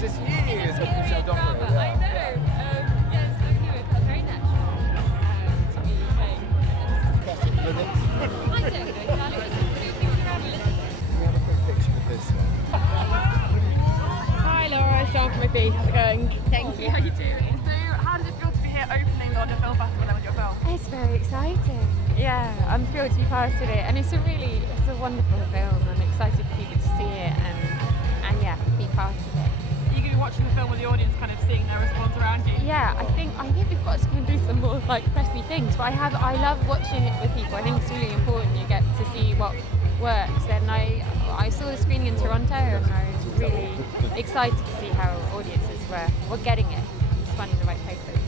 practiced years with Michel Dockery. I know. Yes, I knew it felt very natural to be playing. Classic rhythms. I don't know, Charlie. It's pretty around a little. We have a quick picture with this one. Hi Laura, it's Sean from McBee. How's it going? Thank you. How are you doing? So, how does it feel to be here opening the London Film Festival then with your film? It's very exciting. Yeah, I'm thrilled to be part of it, and it's a wonderful film. I'm excited for people to see it and yeah, be part of it. Are you going to be watching the film with the audience, kind of seeing their response around you? Yeah, I think we've got to kind of do some more like pressy things. But I love watching it with people. I think it's really important. You get to see what works. And I saw the screening in Toronto, and I was really excited to see how audiences were getting it. It's finding the right places.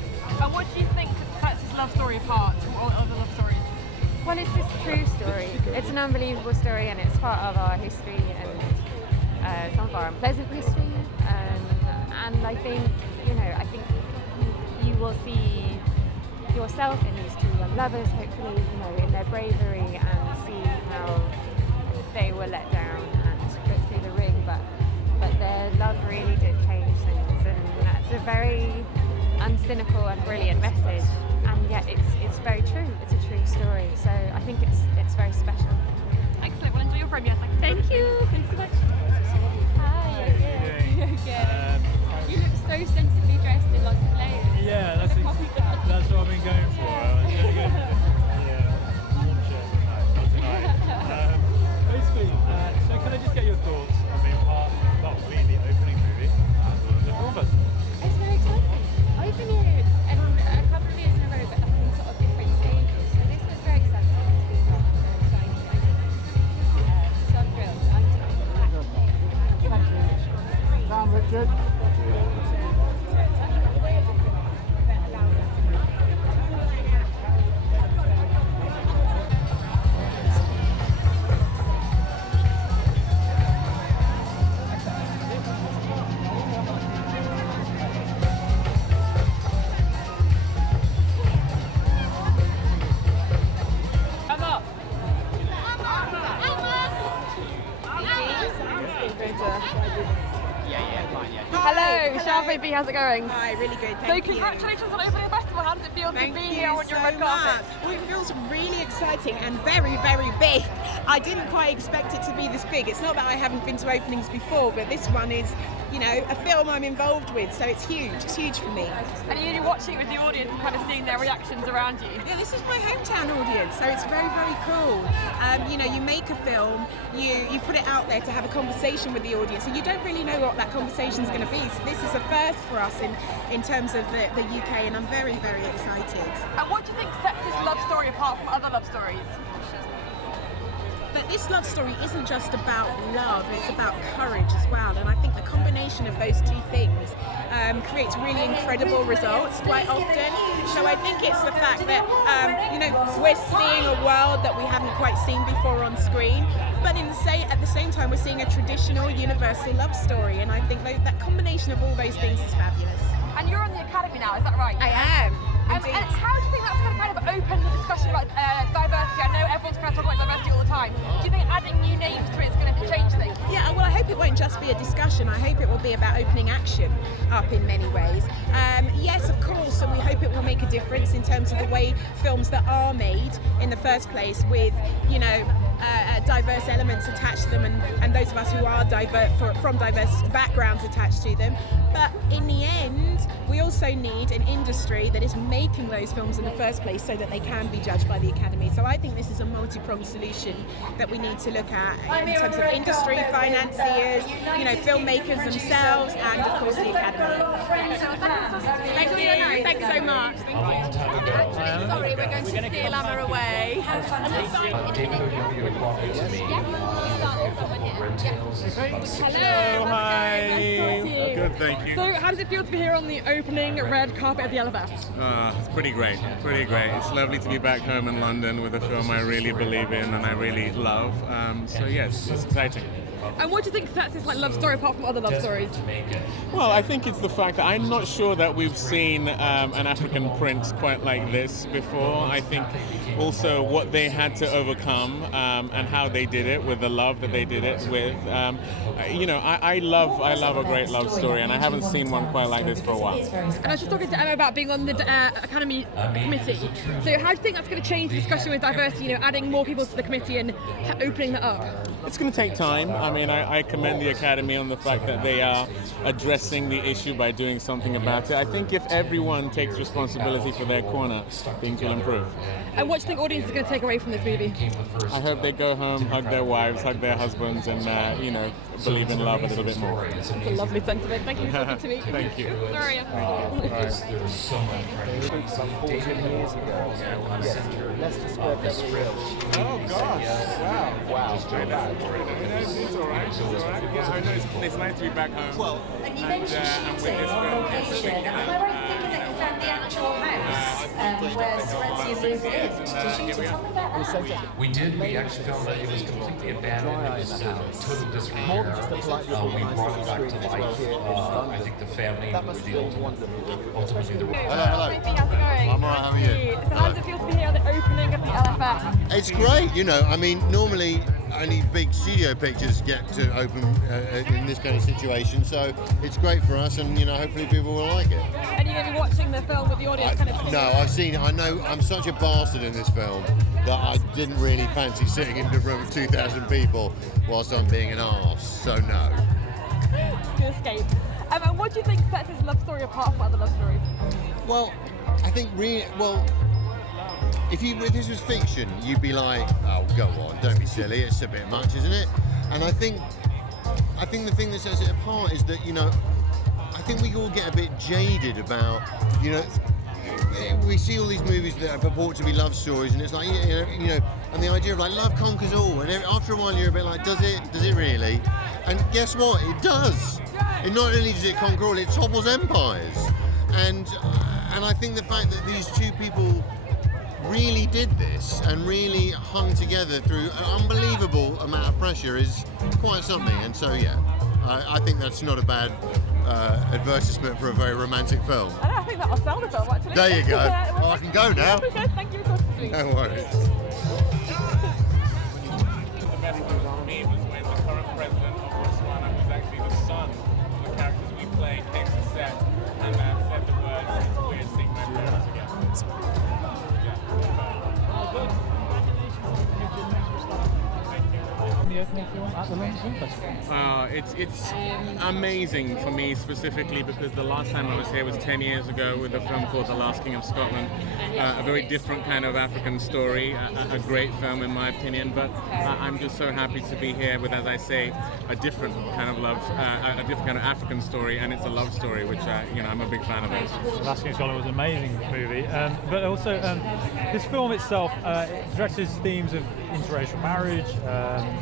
And what do you think sets this love story apart from all other love stories? Well, it's this true story. It's an unbelievable story, and it's part of our history and some of our unpleasant history. And I think you will see yourself in these two young lovers, hopefully, in their bravery, and see how they were let down and put through the ring, but their love really did change things, and that's a very uncynical and brilliant message. And yet it's very true. It's a true story. So I think it's very special. Excellent. Well, enjoy your premiere. Thank you. Thanks so much. Hi. Good. You look so sensibly dressed in lots of layers. Yeah, that's what I've been going for. I was going to go for warm shirt tonight. Basically, so can I just get your thoughts on being being the opening movie of the film festival? It's very exciting. I've been here a couple of years in a row, but like in sort of different stages. So this was very exciting to be part of the exciting show. So I'm thrilled. Sam, Richard. Hello, Sean from McBee. How's it going? Hi, really good. So Thank you. congratulations on opening the festival. How does it feel Thank to be you here on your so red carpet? much. Well, it feels really exciting and very, very big. I didn't quite expect it to be this big. It's not that I haven't been to openings before, but this one is, a film I'm involved with, so it's huge. It's huge for me. And you're watching it with the audience and kind of seeing their reactions around you. Yeah, this is my hometown audience, so it's very, very cool. You make a film, you put it out there to have a conversation with the audience, and you don't really know what that conversation is going to be. So this is a first for us in terms of the UK, and I'm very, very excited. And what do you think sets this love story apart from other love stories? But this love story isn't just about love, it's about courage as well. And I think the combination of those two things creates really incredible results quite often. So I think it's the fact that, we're seeing a world that we haven't quite seen before on screen. But at the same time, we're seeing a traditional universal love story. And I think that combination of all those things is fabulous. And you're on the Academy now, is that right? I am. And how do you think that's going to kind of open the discussion about diversity? I know everyone's going to talk about diversity all the time. Do you think adding new names to it is going to change things? Yeah, well, I hope it won't just be a discussion. I hope it will be about opening action up in many ways. Yes, of course, and we hope it will make a difference in terms of the way films that are made in the first place with, diverse elements attached to them, and those of us who are from diverse backgrounds attached to them. But in the end, we also need an industry that is making those films in the first place so that they can be judged by the Academy. So I think this is a multi-pronged solution that we need to look at in terms of industry, financiers, filmmakers themselves, and of course the Academy. Thank you. Thanks so much. Sorry, we're going to steal Emma away. Hello. Hi. Good, thank you. So how does it feel to be here on the opening red carpet of the Elevator? It's pretty great. It's lovely to be back home in London with a film I really believe in and I really love. So yes, it's exciting. And what do you think sets this like love story apart from other love stories? Well, I think it's the fact that I'm not sure that we've seen an African prince quite like this before. I think also what they had to overcome and how they did it with the love that they did it with. I love a great love story, and I haven't seen one quite like this for a while. And I was just talking to Emma about being on the Academy committee. So how do you think that's going to change the discussion with diversity? Adding more people to the committee and opening that up. It's going to take time. I mean, I commend the Academy on the fact that they are addressing the issue by doing something about it. I think if everyone takes responsibility for their corner, things will improve. And what do you think audience is going to take away from this movie? I hope they go home, hug their wives, hug their husbands, and believe in love a little bit more. It's a lovely sentiment. Thank you for talking to me. Thank you. Sorry. Some 14 years ago. Yes. Leicester Square Beverly Hills. Oh gosh! Wow! It's all right. It's all right. Yeah, I know it's nice to be back home. Well, And you mentioned shooting location. Am I right in thinking that you found the actual house where Sorrentino moved in? Did you tell me about that? We did. We actually found that it was completely abandoned. It was total More disrepair. than just a polite little We nice brought little it back street to as well life. here in I London. think the family That must revealed feel wonderful. ultimately the Hello. How's it going? I'm alright, how are you? So how does it feel to be here at the opening of the LFS? It's great, I mean, normally only big studio pictures get to open in this kind of situation, so it's great for us, and hopefully people will like it. And you're going to be watching the film with the audience No, I've seen it. I know I'm such a bastard in this film that I didn't really fancy sitting in the room of 2,000 people whilst I'm being an arse, so no. to escape. And what do you think sets this love story apart from other love stories? Well, I think if this was fiction, you'd be like, oh, go on, don't be silly, it's a bit much, isn't it? And I think the thing that sets it apart is that, I think we all get a bit jaded about, we see all these movies that purport to be love stories, and it's like, and the idea of like love conquers all, and after a while you're a bit like, does it really? And guess what? It does. It not only does it conquer all, it topples empires. And I think the fact that these two people really did this and really hung together through an unbelievable amount of pressure is quite something. And so, yeah, I think that's not a bad advertisement for a very romantic film. I think that'll sell the film, actually. There you go. Oh, I can go now. Okay, thank you for talking to me. No worries. The best part for me was when the current president of Botswana, who's actually the son of the characters we play, takes a set and said the words, "We're seeing my parents again." It's amazing for me specifically because the last time I was here was 10 years ago with a film called The Last King of Scotland, a very different kind of African story, a great film in my opinion, but I'm just so happy to be here with, as I say, a different kind of love, a different kind of African story, and it's a love story, which I'm a big fan of those. The Last King of Scotland was an amazing movie, but also this film itself addresses themes of interracial marriage,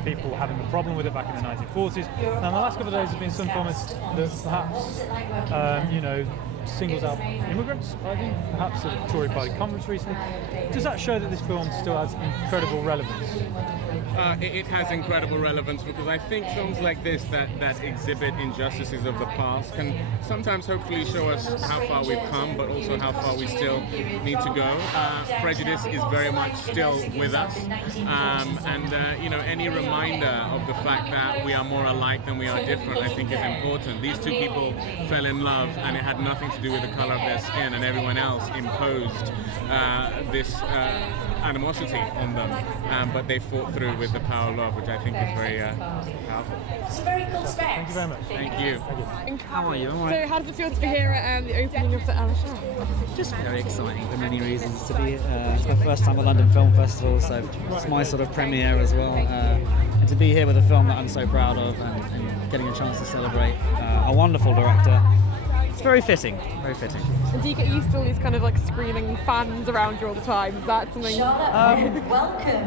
people having a problem with it back in the 1940s. Now, in the last couple of days, there's been some comments that perhaps, singles out immigrants, I think, perhaps at the Tory Party conference recently. Does that show that this film still has incredible relevance? It has incredible relevance because I think films like this that exhibit injustices of the past can sometimes hopefully show us how far we've come, but also how far we still need to go. Prejudice is very much still with us, and any reminder of the fact that we are more alike than we are different, I think is important. These two people fell in love, and it had nothing to do with the color of their skin, and everyone else imposed this animosity on them, but they fought through with the power of love, which I think is very powerful. It's a very cool space. Thank you very much. Thank you. How are you? So how does it feel to be here at the opening of the LFS? Just very exciting for many reasons to be. It's my first time at London Film Festival, so it's my sort of premiere as well. And to be here with a film that I'm so proud of and getting a chance to celebrate a wonderful director. It's very fitting, very fitting. And do you get used to all these kind of like screaming fans around you all the time? Is that something?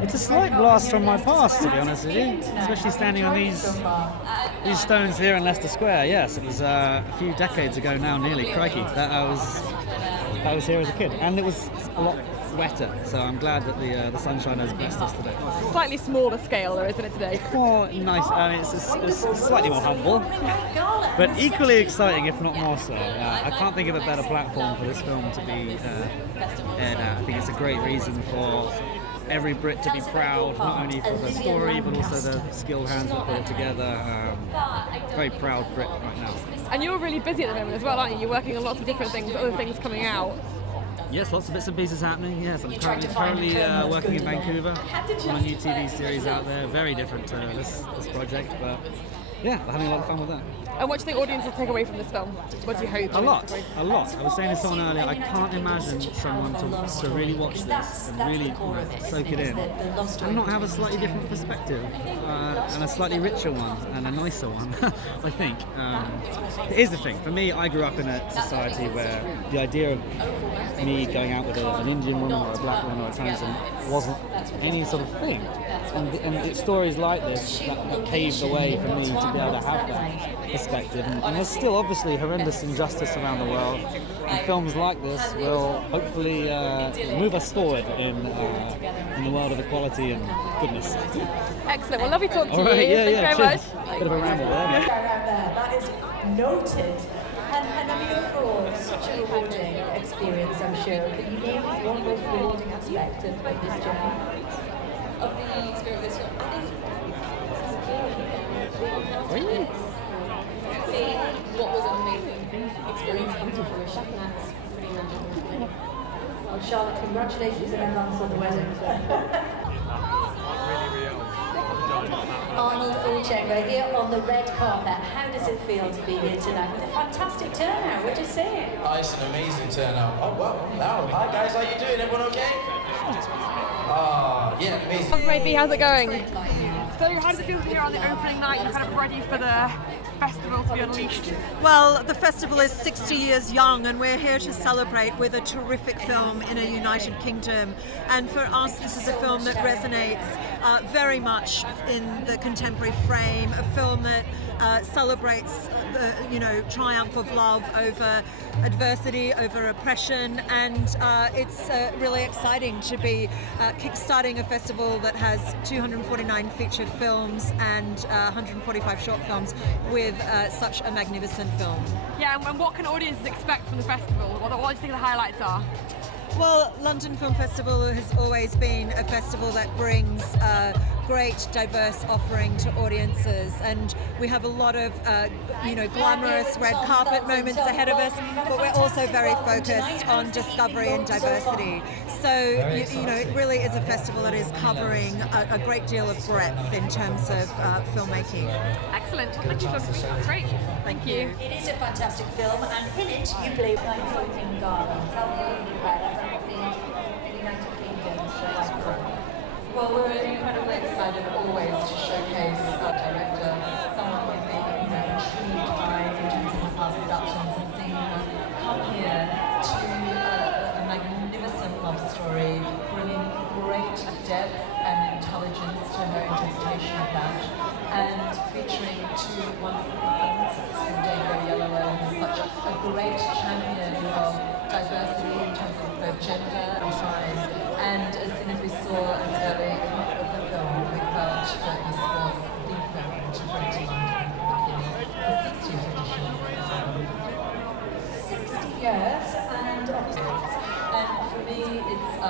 It's a slight blast from my past, to be honest with you, especially standing on these stones here in Leicester Square. Yes, it was a few decades ago now, nearly. Crikey, that I was here as a kid, and it was a lot wetter. So I'm glad that the sunshine has blessed us today. Slightly smaller scale, though, isn't it, today? More nice. It's slightly more humble, but equally exciting, if not more so. I can't think of a better platform for this film to be aired at. I think it's a great reason for every Brit to be proud, not only for the story, but also the skilled hands that put it together. Very proud Brit right now. And you're really busy at the moment as well, aren't you? You're working on lots of different things, other things coming out. Yes, lots of bits and pieces happening. Yes, I'm currently working in Vancouver on a new TV series out there. Very different to this project, but yeah, we're having a lot of fun with that. And what do you think audiences take away from this film? What do you hope? A lot. I was saying to someone earlier, I can't imagine someone to really watch this and really soak it in and not have a slightly different perspective and a slightly richer one and a nicer one, I think. It is the thing. For me, I grew up in a society where the idea of me going out with an Indian woman or a black woman or a trans woman wasn't any sort of thing. And it's stories like this that paved the way for me to be able to have that perspective. And there's still obviously horrendous injustice around the world, and films like this will hopefully move us forward in the world of equality and goodness. Excellent. Well, lovely talking to All right, you. yeah, Thank you very much. Bit of a ramble there. That is noted. And I mean, overall, such a rewarding experience, I'm sure. Can you name one most rewarding aspect of this journey? Of the experience? Really? See what was an amazing experience come to fruition. That's pretty magical. Well, Charlotte, congratulations in advance on the wedding. Arnold Olchenko here on the red carpet. How does it feel to be here tonight with a fantastic turnout? What do you say? Oh, it's an amazing turnout. Oh, wow. Hi, guys. How you doing? Everyone okay? Yeah, amazing. Ray, how's it going? So how does it feel here on the opening night? You're kind of ready for the festival to be unleashed? Well, the festival is 60 years young and we're here to celebrate with a terrific film in a United Kingdom. And for us, this is a film that resonates very much in the contemporary frame, a film that celebrates the triumph of love over adversity, over oppression, and it's really exciting to be kickstarting a festival that has 249 feature films and 145 short films with such a magnificent film. Yeah, and what can audiences expect from the festival? What do you think the highlights are? Well, London Film Festival has always been a festival that brings great, diverse offering to audiences, and we have a lot of, glamorous red carpet moments ahead of us, but we're also very focused on discovery and diversity. So, it really is a festival that is covering a great deal of breadth in terms of filmmaking. Excellent. Thank you so much. Great. Thank you. It is a fantastic film, and in it you play Nightingale Garland. Tell me a little bit about the United Kingdom. Well, we're incredibly excited always to showcase our director, someone we've been intrigued by in terms of his past productions, and seeing her come here to a magnificent love story, bringing great depth and intelligence to her interpretation of that, and featuring two wonderful performances from Django Yellow, who's such a great champion of diversity in terms of both gender and time. And as soon as we saw an early cut of the film, we felt that this was the film to bring to London in the 60th edition. 60 years, and for me it's a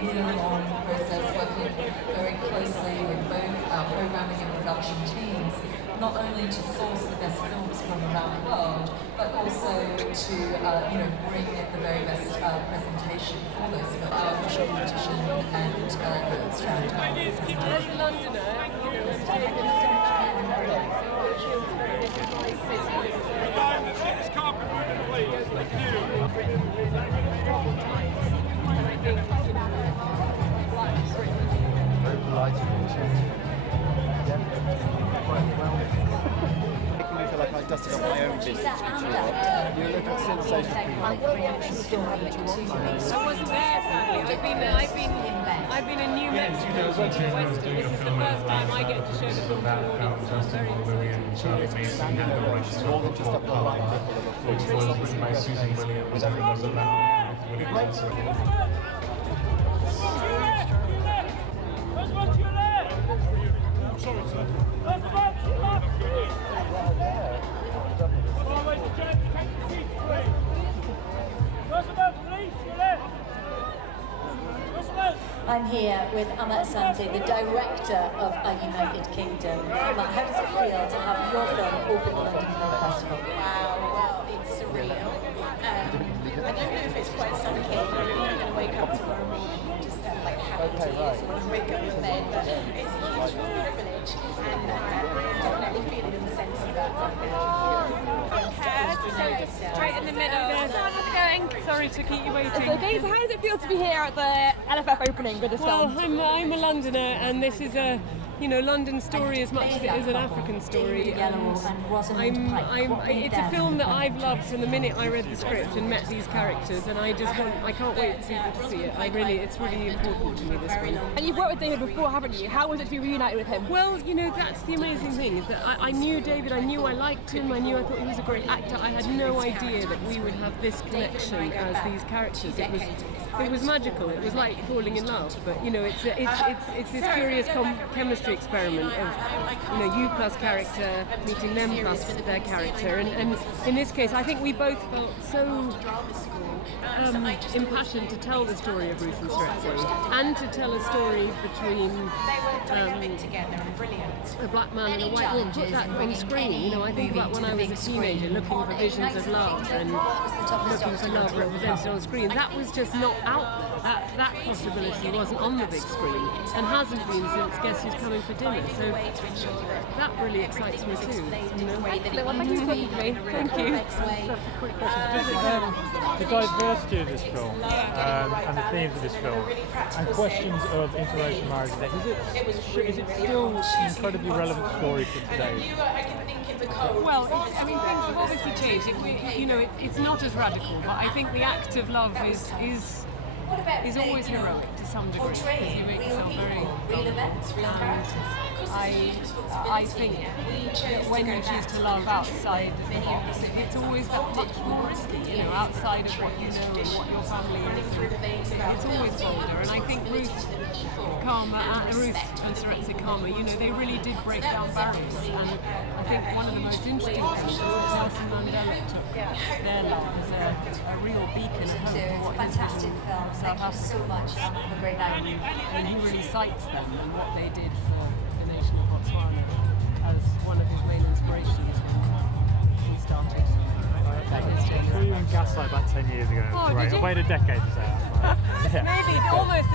year-long process, working very closely with both our programming and production teams, not only to source the best films from around the world, but also to bring the very best presentation for those films. Our official competition and Strand. As a Londoner, I feel like I dusted off my own vintage couture. You look at Sensation still having to watch. I wasn't there, sadly. I've been a new member of the Western. This is the first time I get to show the film to an audience. I'm very More than just a blind people of a which was by Susan Williams, who was a I'm here with Amma Asante, the director of A United Kingdom. Amma, how does it feel to have your film open the London Film Festival? Wow, well, it's surreal. I don't know if it's quite suffocating. I'm going to wake up tomorrow morning just like happy tears or wake up in bed, but it's a huge privilege, and I'm definitely feeling in the sense of that right now. So just straight in the middle. How's it going? Sorry to keep you waiting. It's okay. So how does it feel to be here at the LFF opening with this film? I'm a Londoner, and this is a London story as much as it is an African story. It's a film that I've loved from the minute I read the script and met these characters, and I can't wait for people to see it. It's really important to me, this one. And you've worked with David before, haven't you? How was it to be reunited with him? Well, that's the amazing thing, is that I knew David, I knew I liked him, I thought he was a great actor. I had no idea that we would have this connection as these characters. It was magical. It was like falling in love. But it's this curious chemistry experiment of you plus character meeting them plus their character. And in this case, I think we both felt so impassioned to tell the story of Ruth and Strepsy, and to tell a story between a black man and a white woman. Put that on screen. I think about when I was a teenager looking for visions of love and looking for love represented on screen. That was just not out there. That possibility wasn't on the big screen, and hasn't been since Guess Who's Coming for Dinner. So that really excites me too. Well, thank you for talking to me. Thank you. The diversity of this film and the themes of this film and questions of interracial marriage, is it still an incredibly relevant story for today? Well, things have obviously changed. It's not as radical, but I think the act of love is always heroic to some degree, because you make yourself very vulnerable. I think that when you choose to love outside the box, it's always that much more risky, outside of what you know and what your family is. It's always bolder, and I think Ruth and Seretse Khama, they really did break down barriers, and I think one of the most interesting things is that Nelson Mandela took their love as a real beacon of hope for what Fantastic film. Thank you so much. Have a great night. and he really cites them and what they did for the nation of Botswana as one of his main inspirations when he started. I saw you in Gaslight about 10 years ago. Oh, Great. did you? I waited a decade to say that. Maybe, almost.